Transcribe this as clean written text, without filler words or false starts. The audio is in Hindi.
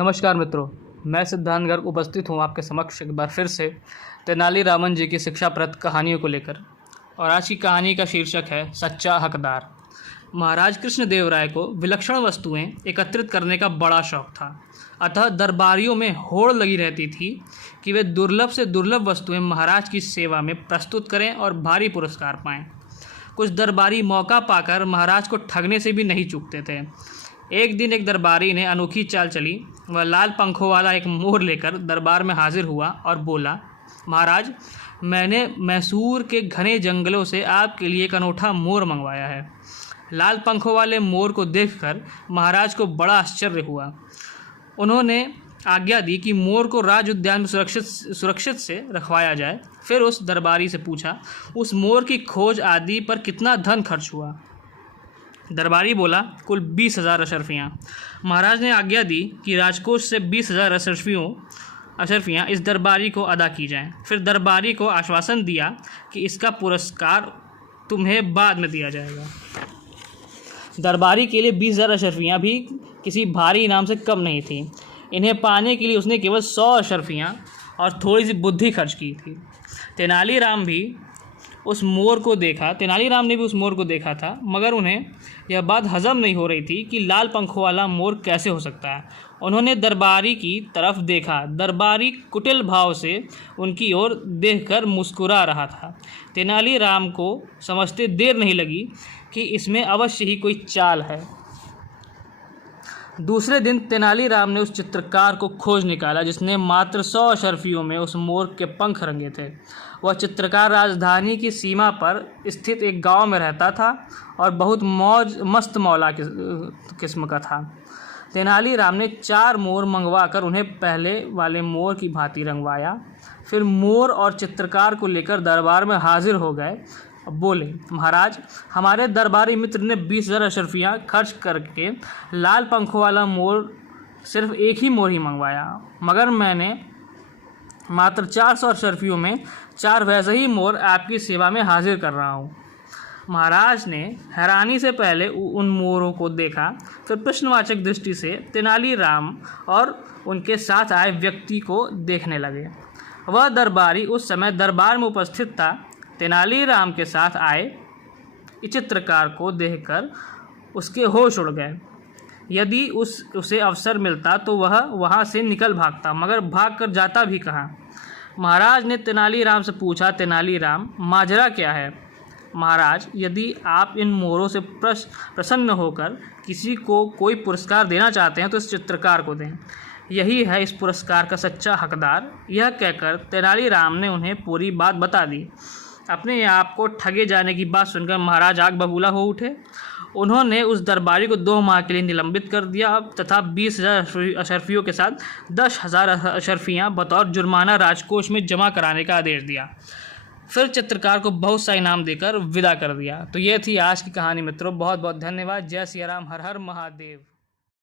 नमस्कार मित्रों, मैं सिद्धांत गर्ग उपस्थित हूँ आपके समक्ष एक बार फिर से तेनालीरामन जी की शिक्षाप्रद कहानियों को लेकर। और आज की कहानी का शीर्षक है सच्चा हकदार। महाराज कृष्णदेव राय को विलक्षण वस्तुएं एकत्रित करने का बड़ा शौक था, अतः दरबारियों में होड़ लगी रहती थी कि वे दुर्लभ से दुर्लभ वस्तुएं महाराज की सेवा में प्रस्तुत करें और भारी पुरस्कार पाएं। कुछ दरबारी मौका पाकर महाराज को ठगने से भी नहीं चूकते थे। एक दिन एक दरबारी ने अनोखी चाल चली। वह लाल पंखों वाला एक मोर लेकर दरबार में हाजिर हुआ और बोला, महाराज, मैंने मैसूर के घने जंगलों से आपके लिए एक अनोखा मोर मंगवाया है। लाल पंखों वाले मोर को देखकर महाराज को बड़ा आश्चर्य हुआ। उन्होंने आज्ञा दी कि मोर को राज उद्यान में सुरक्षित से रखवाया जाए। फिर उस दरबारी से पूछा, उस मोर की खोज आदि पर कितना धन खर्च हुआ? दरबारी बोला, कुल 20,000 अशर्फियाँ। महाराज ने आज्ञा दी कि राजकोष से 20,000 अशर्फियाँ इस दरबारी को अदा की जाएं। फिर दरबारी को आश्वासन दिया कि इसका पुरस्कार तुम्हें बाद में दिया जाएगा। दरबारी के लिए 20,000 अशर्फियाँ भी किसी भारी इनाम से कम नहीं थी। इन्हें पाने के लिए उसने केवल 100 अशर्फियाँ और थोड़ी सी बुद्धि खर्च की थी। तेनालीराम ने भी उस मोर को देखा था, मगर उन्हें यह बात हजम नहीं हो रही थी कि लाल पंखों वाला मोर कैसे हो सकता है। उन्होंने दरबारी की तरफ देखा। दरबारी कुटिल भाव से उनकी ओर देखकर मुस्कुरा रहा था। तेनालीराम को समझते देर नहीं लगी कि इसमें अवश्य ही कोई चाल है। दूसरे दिन तेनालीराम ने उस चित्रकार को खोज निकाला जिसने मात्र 100 अशर्फियों में उस मोर के पंख रंगे थे। वह चित्रकार राजधानी की सीमा पर स्थित एक गांव में रहता था और बहुत मस्त मौला किस्म का था। तेनालीराम ने 4 मोर मंगवाकर उन्हें पहले वाले मोर की भांति रंगवाया। फिर मोर और चित्रकार को लेकर दरबार में हाजिर हो गए। बोले, महाराज, हमारे दरबारी मित्र ने 20,000 अशर्फियाँ खर्च करके लाल पंखों वाला मोर, सिर्फ एक ही मोर ही मंगवाया, मगर मैंने मात्र 400 अशर्फियों में 4 वैसे ही मोर आपकी सेवा में हाजिर कर रहा हूँ। महाराज ने हैरानी से पहले उन मोरों को देखा, फिर प्रश्नवाचक दृष्टि से तेनालीराम और उनके साथ आए व्यक्ति को देखने लगे। वह दरबारी उस समय दरबार में उपस्थित था। तेनालीराम के साथ आए चित्रकार को देखकर उसके होश उड़ गए। यदि उसे अवसर मिलता तो वह वहाँ से निकल भागता, मगर भाग कर जाता भी कहाँ। महाराज ने तेनालीराम से पूछा, तेनालीराम, माजरा क्या है? महाराज, यदि आप इन मोरों से प्रसन्न होकर किसी को कोई पुरस्कार देना चाहते हैं तो इस चित्रकार को दें। यही है इस पुरस्कार का सच्चा हकदार। यह कहकर तेनालीराम ने उन्हें पूरी बात बता दी। अपने आप को ठगे जाने की बात सुनकर महाराज आग बबूला हो उठे। उन्होंने उस दरबारी को 2 माह के लिए निलंबित कर दिया तथा 20,000 अशर्फियों के साथ 10,000 अशर्फियाँ बतौर जुर्माना राजकोष में जमा कराने का आदेश दिया। फिर चित्रकार को बहुत सा इनाम देकर विदा कर दिया। तो ये थी आज की कहानी मित्रों। बहुत बहुत धन्यवाद। जय सिया राम, हर हर महादेव।